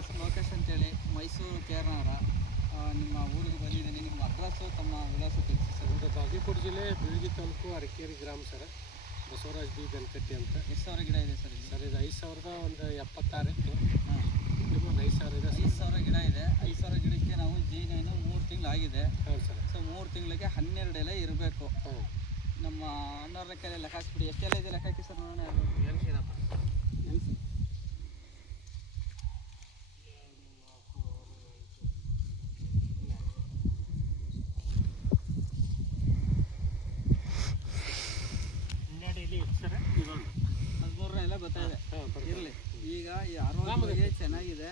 ಹೆಸರು ಲೋಕೇಶ್ ಅಂತೇಳಿ ಮೈಸೂರು ಕೇರಳ ನಿಮ್ಮ ಊರಿಗೆ ಬಂದಿದ್ದೀನಿ. ನಿಮ್ಮ ಅಡ್ರೆಸ್ಸು ತಮ್ಮ ವಿಳಾಸ ತಿಳಿಸಿ ಸರ್. ಇದು ಬಾಗಲಕೋಟೆ ಜಿಲ್ಲೆ ಬೀಳಗಿ ತಾಲೂಕು ಅರಕೇರಿ ಗ್ರಾಮ ಸರ್. ಬಸವರಾಜ್ ಬಿ ಬೆನ್ಕಟ್ಟಿ ಅಂತ. ಎಷ್ಟು ಸಾವಿರ ಗಿಡ ಇದೆ ಸರ್ ಸರ್ ಇದು ಐದು ಸಾವಿರದ ಒಂದು ಎಪ್ಪತ್ತಾರು. ಇತ್ತು ಹಾಂ ಒಂದು ಐದು ಸಾವಿರ ಇದೆ ಐದು ಸಾವಿರ ಗಿಡ ಇದೆ. ಐದು ಸಾವಿರ ಗಿಡಕ್ಕೆ ನಾವು ಜಿ ನೈನು ಮೂರು ತಿಂಗಳಾಗಿದೆ ಹೌದು ಸರ್. ಸೊ ಮೂರು ತಿಂಗಳಿಗೆ ಹನ್ನೆರಡು ಎಲೆ ಇರಬೇಕು. ನಮ್ಮ ಅಣ್ಣವ್ರ ಕೈಲಿ ಲೆಕ್ಕ ಹಾಕ್ಬಿಡಿ ಎಷ್ಟೆಲ್ಲ ಇದೆ ಲೆಕ್ಕ ಹಾಕಿ ಸರ್ ನೋಡೋಣ ಎಣಿಸಿದಪ್ಪ ಎಣಿಸಿ ಹನ್ನೆರಡು ಎಲೆ ಇತ್ತು ಸರ್ ಇದೊಂದು ಹದಿಮೂರನೇ ಎಲೆ ಬರ್ತಾ ಇದೆ ಹಾಂ ಇರಲಿ. ಈಗ ಈ ಆರೋಗ್ಯ ಚೆನ್ನಾಗಿದೆ.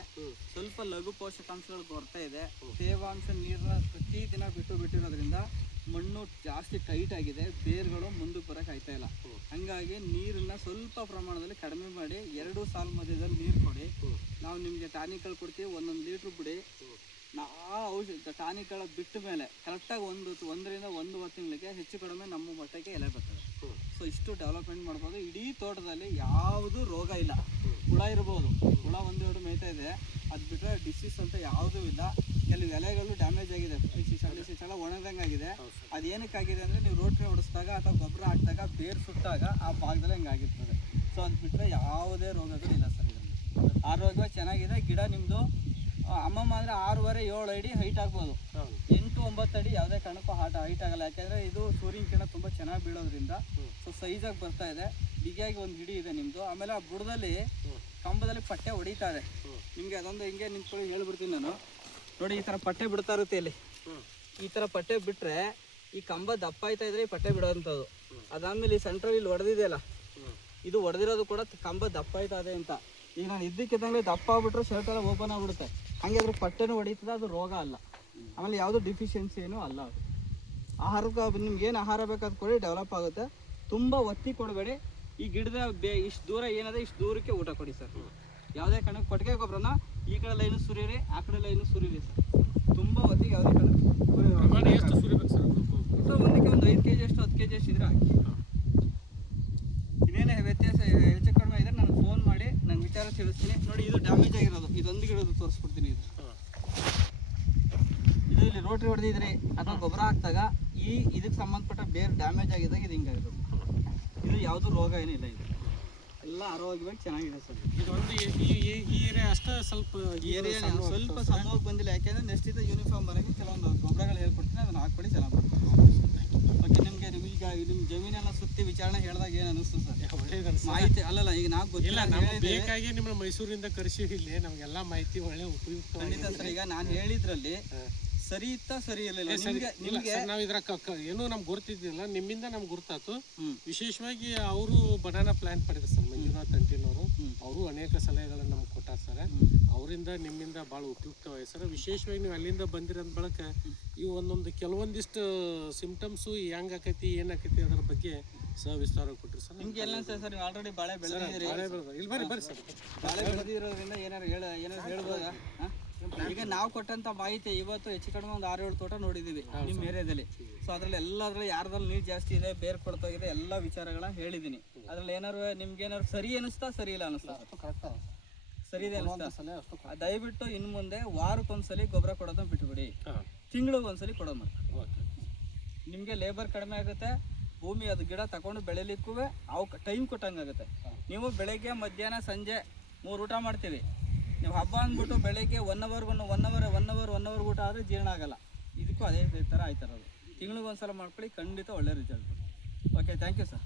ಸ್ವಲ್ಪ ಲಘು ಪೋಷಕಾಂಶಗಳು ಕೊರತೆ ಇದೆ. ತೇವಾಂಶ ನೀರನ್ನ ಪ್ರತಿದಿನ ಬಿಟ್ಟು ಬಿಟ್ಟಿರೋದ್ರಿಂದ ಮಣ್ಣು ಜಾಸ್ತಿ ಟೈಟ್ ಆಗಿದೆ. ಬೇರುಗಳು ಮುಂದಕ್ಕೆ ಬರಕ್ಕೆ ಆಯ್ತಾ ಇಲ್ಲ. ಹಂಗಾಗಿ ನೀರನ್ನ ಸ್ವಲ್ಪ ಪ್ರಮಾಣದಲ್ಲಿ ಕಡಿಮೆ ಮಾಡಿ ಎರಡು ಸಾಲು ಮಧ್ಯದಲ್ಲಿ ನೀರು ಕೊಡಿ. ನಾವು ನಿಮಗೆ ಟಾನಿಕ್ಗಳು ಕೊಡ್ತೀವಿ, ಒಂದೊಂದು ಲೀಟ್ರ್ ಬಿಡಿ. ನಾ ಔಷಧ ಟಾನಿಕ್ಗಳ ಬಿಟ್ಟ ಮೇಲೆ ಕರೆಕ್ಟಾಗಿ ಒಂದು, ಒಂದರಿಂದ ಒಂದೂವರೆ ತಿಂಗಳಿಗೆ ಹೆಚ್ಚು ಕಡಿಮೆ ನಮ್ಮ ಮಟ್ಟಕ್ಕೆ ಎಲೆ ಬರ್ತದೆ. ಸೊ ಇಷ್ಟು ಡೆವಲಪ್ಮೆಂಟ್ ಮಾಡ್ಬೋದು. ಇಡೀ ತೋಟದಲ್ಲಿ ಯಾವುದು ರೋಗ ಇಲ್ಲ. ಹುಳ ಇರ್ಬೋದು. ಹುಳ ಒಂದೆರಡು ಮೇಯ್ತಾ ಇದೆ. ಅದು ಬಿಟ್ಟರೆ ಡಿಸೀಸ್ ಅಂತ ಯಾವುದೂ ಇಲ್ಲ. ಕೆಲವು ಎಲೆಗಳು ಡ್ಯಾಮೇಜ್ ಆಗಿದೆ. ಡಿಸೀಸ್ ಎಲ್ಲ ಒಣದಂಗೆ ಆಗಿದೆ ಅದೇನಕ್ಕೆ ಆಗಿದೆ. ಅದು ಏನಕ್ಕಾಗಿದೆ ಅಂದರೆ ನೀವು ರೋಟ್ರಿ ಹೊಡಿಸಿದಾಗ ಅಥವಾ ಗೊಬ್ಬರ ಹಾಕಿದಾಗ ಬೇರು ಸುಟ್ಟಾಗ ಆ ಭಾಗದಲ್ಲಿ ಹಂಗಾಗಿರ್ತದೆ ಸೊ ಅದು ಬಿಟ್ಟರೆ ಯಾವುದೇ ರೋಗಗಳು ಇಲ್ಲ ಸರ್ ಇದರಲ್ಲಿ. ಆರೋಗ್ಯ ಚೆನ್ನಾಗಿದೆ. ಗಿಡ ನಿಮ್ಮದು ಅಮ್ಮಮ್ಮ ಅಂದರೆ ಆರೂವರೆ ಏಳು ಐಡಿ ಹೈಟ್ ಆಗ್ಬೋದು. ಎಂಟು ಒಂಬತ್ತು ಅಡಿ ಯಾವುದೇ ಕಾರಣಕ್ಕೂ ಹಾಟ್ ಹೈಟ್ ಆಗಲ್ಲ. ಯಾಕೆಂದರೆ ಇದು ಸೂರ್ಯನ ಕಿರಣ ತುಂಬ ಚೆನ್ನಾಗಿ ಬೀಳೋದ್ರಿಂದ ಸೊ ಸೈಜಾಗಿ ಬರ್ತಾ ಇದೆ. ಬಿಗಿಯಾಗಿ ಒಂದು ಹಿಡಿ ಇದೆ ನಿಮ್ಮದು ಆಮೇಲೆ ಆ ಬುಡದಲ್ಲಿ ಕಂಬದಲ್ಲಿ ಪಟ್ಟೆ ಹೊಡಿತಾರೆ. ನಿಮಗೆ ಅದೊಂದು ಹಿಂಗೆ ನಿಂತ್ಕೊಳ್ಳಿ ಹೇಳ್ಬಿಡ್ತೀನಿ ನಾನು. ನೋಡಿ ಈ ಥರ ಪಟ್ಟೆ ಬಿಡ್ತಾ ಇರುತ್ತೆ ಇಲ್ಲಿ. ಈ ಥರ ಪಟ್ಟೆ ಬಿಟ್ಟರೆ ಈ ಕಂಬ ದಪ್ಪ ಆಯ್ತಾ ಇದ್ರೆ ಈ ಪಟ್ಟೆ ಬಿಡೋವಂಥದ್ದು. ಅದಾದ್ಮೇಲೆ ಈ ಸೆಂಟ್ರಲ್ ಇಲ್ಲಿ ಹೊಡೆದಿದೆಯಲ್ಲ ಅಲ್ಲ ಇದು ಹೊಡೆದಿರೋದು ಕೂಡ ಕಂಬ ದಪ್ಪ ಆಯ್ತಾ ಇದೆ ಅಂತ. ಈಗ ನಾನು ಇದ್ದಕ್ಕಿದ್ದಂಗೆ ದಪ್ಪ ಆಗ್ಬಿಟ್ರೆ ಶರ್ಟ್ ಎಲ್ಲ ಓಪನ್ ಆಗ್ಬಿಡುತ್ತೆ. ಹಂಗೆ ಅದ್ರ ಪಟ್ಟೆನೂ ಹೊಡೀತದೆ ಅದು ರೋಗ ಅಲ್ಲ. ಆಮೇಲೆ ಯಾವುದು ಡಿಫಿಷಿಯನ್ಸಿ ಏನೂ ಅಲ್ಲ ಅದು. ಆಹಾರಕ್ಕೆ ನಿಮ್ಗೆ ಏನು ಆಹಾರ ಬೇಕಾದ ಕೊಡಿ ಡೆವಲಪ್ ಆಗುತ್ತೆ. ತುಂಬ ಒತ್ತಿ ಕೊಡಬೇಡಿ. ಈ ಗಿಡದ ಬೇ ಇಷ್ಟು ದೂರ ಏನಿದೆ ಇಷ್ಟು ದೂರಕ್ಕೆ ಊಟ ಕೊಡಿ ಸರ್. ಯಾವುದೇ ಕಾರಣಕ್ಕೆ ಕೊಟ್ಟಿಗೆ ಗೊಬ್ಬರನ ಈ ಕಡೆ ಲೈನು ಸುರಿಯಿರಿ ಆ ಕಡೆ ಲೈನು ಸುರಿಯಿರಿ ಸರ್. ತುಂಬ ಒತ್ತಿ ಯಾವುದೇ ಕಣಕ್ಕೆ ಸುರಿಬೇಕು ಸರ್? ಒಂದಕ್ಕೆ ಒಂದು ಐದು ಕೆ ಜಿ ಅಷ್ಟು ಹತ್ತು ಕೆ ಜಿ ಅಷ್ಟು ಇದ್ರೆ ಹಾಕಿ. ಇನ್ನೇನೇ ವ್ಯತ್ಯಾಸ ಹೆಚ್ಚು ಕಡಿಮೆ ಇದ್ರೆ ನಾನು ಫೋನ್ ಮಾಡಿ ನಾನು ವಿಚಾರ ತಿಳಿಸ್ತೀನಿ. ನೋಡಿ ಇದು ಡ್ಯಾಮೇಜ್ ಆಗಿರೋದು. ಇದೊಂದು ಗಿಡದು ತೋರಿಸ್ಬಿಡ್ತೀನಿ ಇದು ಇದು. ಇಲ್ಲಿ ರೋಟ್ರಿ ಹೊಡೆದಿದ್ರಿ ಅಥವಾ ಗೊಬ್ಬರ ಹಾಕಿದಾಗ ಈ ಇದಕ್ಕೆ ಸಂಬಂಧಪಟ್ಟ ಬೇರೆ ಡ್ಯಾಮೇಜ್ ಆಗಿದಾಗ ಇದು ಹಿಂಗಾಗಿರೋದು ಇದು ಯಾವುದು ರೋಗ ಏನಿಲ್ಲ ಇದು. ಎಲ್ಲ ಆರೋಗ್ಯವಾಗಿ ಚೆನ್ನಾಗಿದೆ ಸರ್. ಇದೊಂದು ಈ- ಈ ಏರಿಯಾ ಅಷ್ಟೇ ಸ್ವಲ್ಪ ಏರಿಯಾ ಸ್ವಲ್ಪ ಸಮವಾಗಿ ಬಂದಿಲ್ಲ. ಯಾಕೆಂದ್ರೆ ನೆಕ್ಸ್ಟ್ ಇದು ಯೂನಿಫಾರ್ಮ್ ಬರೋಕ್ಕೆ ಕೆಲವೊಂದು ಗೊಬ್ಬರಗಳು ಹೇಳ್ಕೊಡ್ತೀನಿ ಅದನ್ನ ಹಾಕ್ಬಿಡಿ ಚೆನ್ನಾಗಿ ಬರ್ತೀವಿ ಓಕೆ ನಿಮಗೆ ಈಗ ನಿಮ್ಮ ಜಮೀನೆಲ್ಲ ಸುತ್ತಿ ವಿಚಾರಣೆ ಹೇಳಿದಾಗ ಏನು ಅನಿಸ್ತು ಸರ್? ಒಳ್ಳೇದು ಮಾಹಿತಿ ಅಲ್ಲಲ್ಲ ಈಗ ನಾವು ಗೊತ್ತಿಲ್ಲ ನಮ್ಗೆ ಬೇಕಾಗಿ ನಿಮ್ಮ ಮೈಸೂರಿಂದ ಕರೆಸಿ ಇಲ್ಲಿ ನಮಗೆಲ್ಲ ಮಾಹಿತಿ ಒಳ್ಳೆ ಉಪಯುಕ್ತ ಖಂಡಿತ ಸರ್ ಈಗ ನಾನು ಹೇಳಿದ್ರಲ್ಲಿ ಸರಿ ಇತ್ತ ಸರಿ ಇರಲಿಲ್ಲ ನಿಮಗೆ ಇಲ್ಲ ನಿಮಗೆ ನಾವು ಇದ್ರ ಏನು ನಮ್ಗೆ ಗುರ್ತಿದ್ದಿಲ್ಲ. ನಿಮ್ಮಿಂದ ನಮ್ಗೆ ಗುರ್ತಾತು ವಿಶೇಷವಾಗಿ ಅವರು ಬನಾನಾ ಪ್ಲಾಂಟ್ ಪಡೆದ್ರು ಸರ್ ಮಂಜುನಾಥ್ ಅಂಟಿನವರು. ಅವರು ಅನೇಕ ಸಲಹೆಗಳನ್ನು ನಮ್ಗೆ ಕೊಟ್ಟಾರ ಸರ್. ಅವರಿಂದ ನಿಮ್ಮಿಂದ ಭಾಳ ಉಪಯುಕ್ತವಾಗಿದೆ ಸರ್. ವಿಶೇಷವಾಗಿ ನೀವು ಅಲ್ಲಿಂದ ಬಂದಿರೋದ್ ಬಳಕ ಈ ಒಂದೊಂದು ಕೆಲವೊಂದಿಷ್ಟು ಸಿಂಪ್ಟಮ್ಸು ಹೆಂಗ್ ಆಕೈತಿ ಏನ್ ಆಕೈತಿ ಅದ್ರ ಬಗ್ಗೆ ವಿಸ್ತಾರ ಕೊಟ್ರಿ ಸರ್. ನಿಮ್ಗೆ ಎಲ್ಲ ಸರ್ ನೀವು ಆಲ್ರೆಡಿ ಬಾಳೆ ಬೆಳೆದಿದ್ದೀರಿ. ಬಾಳೆ ಬೆಳ್ದ- ಇಲ್ಲಿ ಬರ್ರಿ ಬರ್ರಿ ಸರ್. ಬಾಳೆ ಬೆಳೆದಿರೋದ್ರಿಂದ ಏನಾರು ಹೇಳ ಏನಾರು ಹೇಳ್ಬೋದಾ? ಹಾ? ಈಗ ನಾವು ಕೊಟ್ಟಂತ ಮಾಹಿತಿ ಇವತ್ತು ಹೆಚ್ಚು ಕಡಿಮೆ ಒಂದು ಆರು ಏಳು ತೋಟ ನೋಡಿದೀವಿ ನಿಮ್ಮ ಏರಿಯಾದಲ್ಲಿ. ಸೊ ಅದ್ರಲ್ಲಿ ಎಲ್ಲದ್ರಲ್ಲಿ ಯಾರ್ದಲ್ಲಿ ನೀರು ಜಾಸ್ತಿ ಇದೆ ಬೇರ್ ಕೊಡ್ತೋಗಿದೆ ಎಲ್ಲ ವಿಚಾರಗಳ ಹೇಳಿದೀನಿ ಅದ್ರಲ್ಲಿ ಏನಾರು ನಿಮ್ಗೆ ಏನಾರು ಸರಿ ಅನಿಸ್ತಾ ಸರಿ ಇಲ್ಲ ಅನಿಸ್ತಾ ಸರಿ ಇದೆ ಅನಿಸ್ತಾ ದಯವಿಟ್ಟು ಇನ್ನು ಮುಂದೆ ವಾರಕ್ಕೊಂದ್ಸಲಿ ಗೊಬ್ಬರ ಕೊಡೋದನ್ನ ಬಿಟ್ಬಿಡಿ. ಹಾಂ. ತಿಂಗಳಿಗೆ ಒಂದ್ಸಲಿ ಕೊಡೋದು ನಿಮಗೆ ಲೇಬರ್ ಕಡಿಮೆ ಆಗುತ್ತೆ ಭೂಮಿ ಅದು ಗಿಡ ತಗೊಂಡು ಬೆಳಿಲಿಕ್ಕೂ ಅವು ಟೈಮ್ ಕೊಟ್ಟಂಗಾಗುತ್ತೆ. ನೀವು ಬೆಳಗ್ಗೆ ಮಧ್ಯಾಹ್ನ ಸಂಜೆ ಮೂರು ಊಟ ಮಾಡ್ತೀವಿ. ನೀವು ಹಬ್ಬ ಅಂದ್ಬಿಟ್ಟು ಬೆಳಗ್ಗೆ one hour one one hour one hour one hour ಊಟ ಆದರೆ ಜೀರ್ಣ ಆಗಲ್ಲ. ಇದಕ್ಕೂ ಅದೇ ಥರ ಆಯ್ತಾರದು. ತಿಂಗಳಿಗೊಂದ್ಸಲ ಮಾಡ್ಕೊಳ್ಳಿ, ಖಂಡಿತ ಒಳ್ಳೆ result okay thank you sir